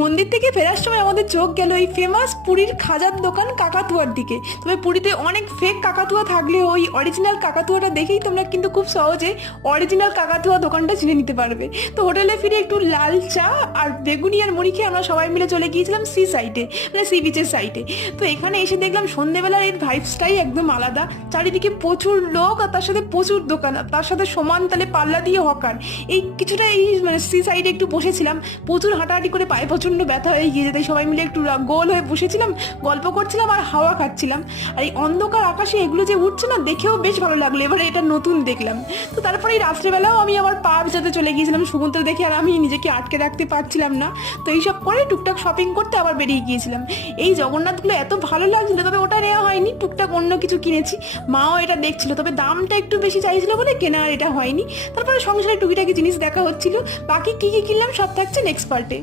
মন্দির থেকে ফেরার সময় আমাদের চোখ গেল এই ফেমাস পুরীর খাজার দোকান কাকাতুয়ার দিকে। তবে পুরীতে অনেক ফেক কাকাতুয়া থাকলেও ওই অরিজিনাল কাকাতুয়াটা দেখেই তোমরা কিন্তু খুব সহজে অরিজিনাল কাকাতুয়া দোকানটা চিনে নিতে পারবে। তো হোটেলে ফিরে একটু লাল চা আর বেগুনি আর মুড়ি খেয়ে আমরা সবাই মিলে চলে গিয়েছিলাম সি সাইডে, মানে সি বিচের সাইডে। তো এখানে এসে দেখলাম সন্ধ্যেবেলার এর ভাইবসটাই একদম আলাদা। চারিদিকে প্রচুর লোক আর তার সাথে প্রচুর দোকান, আর তার সাথে সমান তালে পাল্লা দিয়ে হকার। এই কিছুটা এই মানে সি সাইডে একটু বসেছিলাম, প্রচুর হাঁটাহাঁটি করে পায়ে প্রচণ্ড ব্যথা হয়ে গিয়েছে, তাই সবাই মিলে একটু গোল হয়ে বসেছিলাম, গল্প করছিলাম আর হাওয়া খাচ্ছিলাম। আর এই অন্ধকার আকাশে এগুলো যে উঠছে না, দেখেও বেশ ভালো লাগলো। এবারে এটা নতুন দেখলাম। তো তারপরে এই রাত্রেবেলাও আমি আমার পার যাতে চলে গিয়েছিলাম সমুদ্র দেখে, আর আমি নিজেকে আটকে রাখতে পারছিলাম না। তো এইসব করে টুকটাক শপিং করতে আবার বেরিয়ে গিয়েছিলাম। এই জগন্নাথগুলো এত ভালো লাগছিল, তবে ওটা নেওয়া হয়নি, টুকটাক অন্য কিছু কিনেছি। মাও এটা দেখছিল, তবে দামটা একটু বেশি চাইছিল বলে কেনা আর এটা হয়নি। তারপরে সংসারে টুকিটাকি জিনিস দেখা হচ্ছিল। বাকি কি কি কিনলাম সব থাকছে নেক্সট পার্টে।